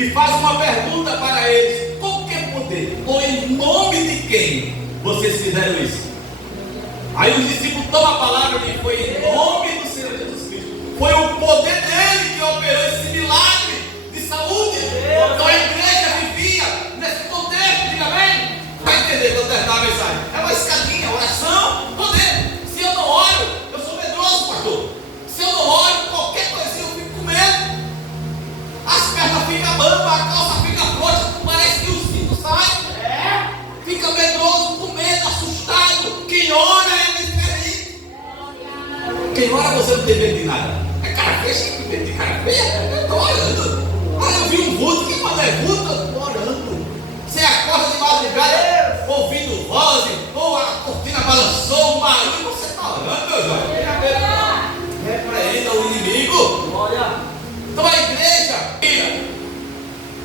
e faz uma pergunta para eles: com que poder, ou em nome de quem vocês fizeram isso? Aí os discípulos tomam a palavra e foi em nome do Senhor Jesus Cristo. Foi o poder dele que operou esse milagre de saúde. Então a igreja vivia nesse contexto, diga amém? Vai entender quando terminar a mensagem. É uma escadinha, oração, poder. Se eu não oro, eu sou medroso, pastor. Se eu não oro, qualquer coisinha eu fico com medo. As pernas ficam bambas, a calça fica frouxa, parece que o cinto sai. Fica medroso, com medo, assustado. Quem ora é diferente. Quem ora você não tem medo de nada. É cara feia, tem medo de cara feia. Eu estou orando. Olha, eu vi um vulto, quem manda é vulto, eu estou orando. Você acorda de madrugada ouvindo vozes, ou a cortina balançou, um barulho, você está orando, meu Deus. Repreenda o inimigo. Então a igreja,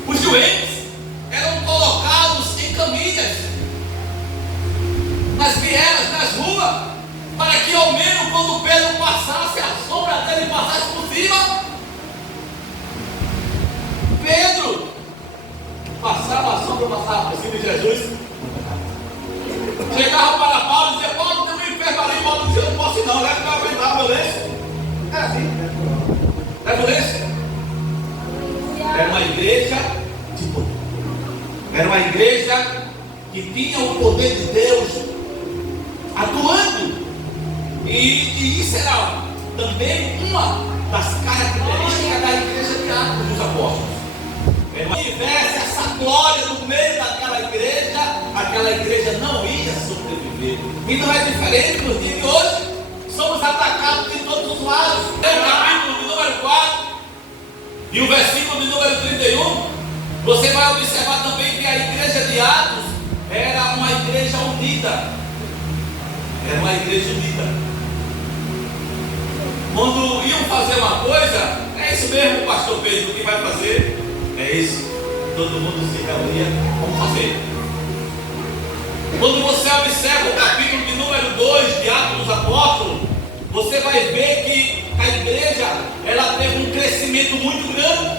os doentes eram colocados em camilhas, nas vielas, nas ruas, para que ao menos quando Pedro passasse, a sombra dele passasse por cima. Pedro passava a sombra, passava por cima de Jesus. Chegava para Paulo e dizia: Paulo, tem um enfermo ali. Paulo dizia: não posso não, leva para aguentar meu lenço. Era assim, leva o lenço. Era uma igreja de poder. Era uma igreja que tinha o poder de Deus atuando. E isso era também uma das características da igreja de Atos dos Apóstolos. Se tivesse essa glória no meio daquela igreja, aquela igreja não ia sobreviver. E não é diferente nos dias de hoje. Somos atacados de todos os lados. É o capítulo de número 4 e o versículo de número 31. Você vai observar também que a igreja de Atos era uma igreja unida. Era uma igreja unida. Quando iam fazer uma coisa, é isso mesmo, pastor Pedro, o que vai fazer? É isso. Todo mundo se reunia, vamos fazer. Quando você observa o capítulo de número 2 de Atos dos Apóstolos, você vai ver que a igreja, ela teve um crescimento muito grande.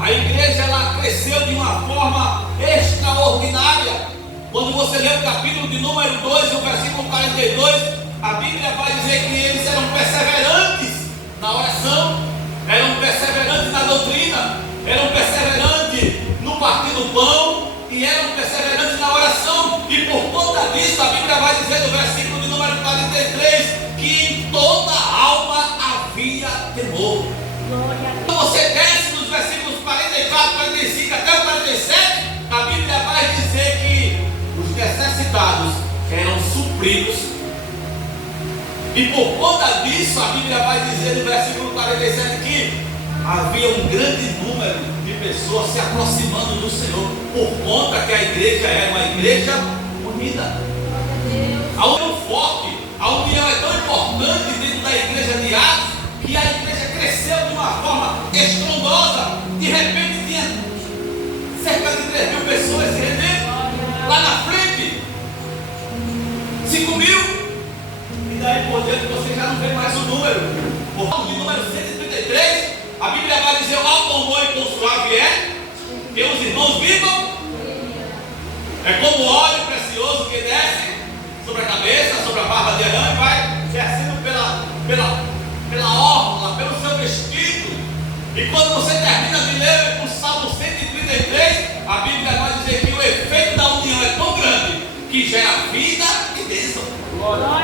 A igreja, ela cresceu de uma forma extraordinária. Quando você lê o capítulo de número 2, o versículo 42, a Bíblia vai dizer que eles eram perseverantes na oração, eram perseverantes na doutrina, eram perseverantes no partir do pão e eram perseverantes na oração. E por conta disso, a Bíblia vai dizer no versículo de número 43 que em toda alma havia temor. Quando você desce nos versículos 44, 45 até o 47, a Bíblia vai dizer que os necessitados eram supridos. E por conta disso, a Bíblia vai dizer no versículo 47 que havia um grande número de pessoas se aproximando do Senhor, por conta que a igreja era uma igreja unida. A união forte, a união é tão importante dentro da igreja de Atos, que a igreja cresceu de uma forma estrondosa. De repente tinha cerca de 3.000 pessoas se rendendo. Lá na frente, 5.000. E daí por diante você já não vê mais o número. Por causa de número 133, a Bíblia vai dizer: ao quão bom e quão suave é que os irmãos vivam. É como óleo precioso que desce sobre a cabeça, sobre a barba de Arão, e vai descendo pela orla, pelo seu vestido. E quando você termina de ler o Salmo 133, a Bíblia vai dizer que o efeito da união é tão grande que gera vida e bênção. Glória a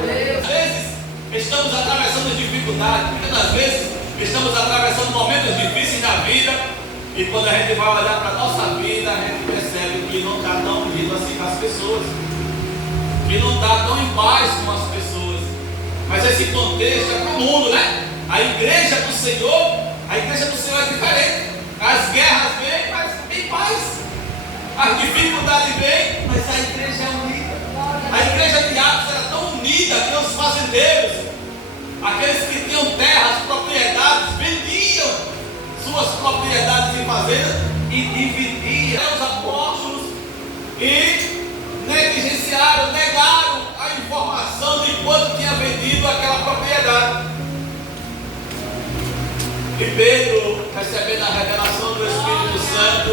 Deus. Às vezes estamos atravessando dificuldades, muitas das vezes estamos atravessando momentos difíceis na vida, e quando a gente vai olhar para a nossa vida, a gente percebe que não está tão unido assim com as pessoas, que não está tão em paz com as pessoas. Mas esse contexto é para o mundo, né? A igreja do Senhor é diferente. As guerras vêm, mas tem paz. As dificuldades vêm, mas a igreja é unida. A igreja de Atos era tão unida que os fazendeiros, aqueles que tinham terras, propriedades, vendiam suas propriedades e fazendas e dividiam. Os apóstolos e negligenciaram, negaram a informação de quanto tinha vendido aquela propriedade. E Pedro, recebendo a revelação do Espírito Santo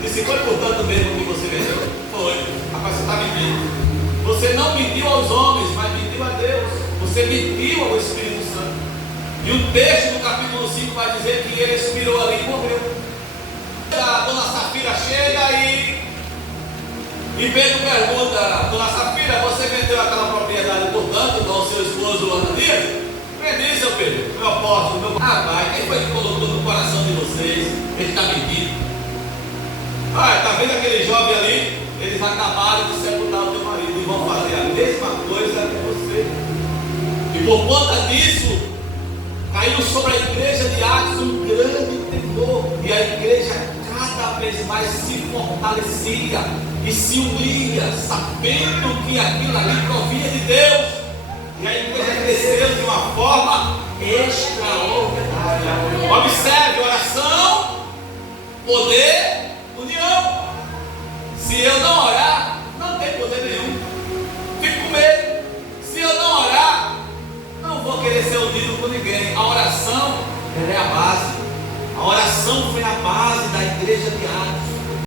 disse: foi por tanto mesmo que você vendeu? Foi. Rapaz, você está mentindo. Você não mentiu aos homens, mas mentiu a Deus. Você mentiu ao Espírito Santo. E o texto do capítulo 5 vai dizer que ele expirou ali e morreu. A dona Safira chega e Pedro pergunta: dona Safira, você vendeu aquela propriedade por tanto ao seu esposo Ananias? Vendi, seu Pedro, meu apóstolo, meu... Rapaz, quem foi que colocou no coração de vocês? Ele está mentindo. Está vendo aquele jovem ali? Eles acabaram de sepultar o teu marido e vão fazer a mesma coisa que você. E por conta disso, caiu sobre a igreja de Atos um grande temor. E a igreja cada vez mais se fortalecia e se unia, sabendo que aquilo ali provinha de Deus. E a igreja cresceu de uma forma extraordinária. Observe: oração, poder, união. Se eu não orar, não tem poder nenhum. Fico com medo. Se eu não orar, não vou querer ser unido com ninguém. A oração, ela é a base. A oração foi a base da igreja de Atos.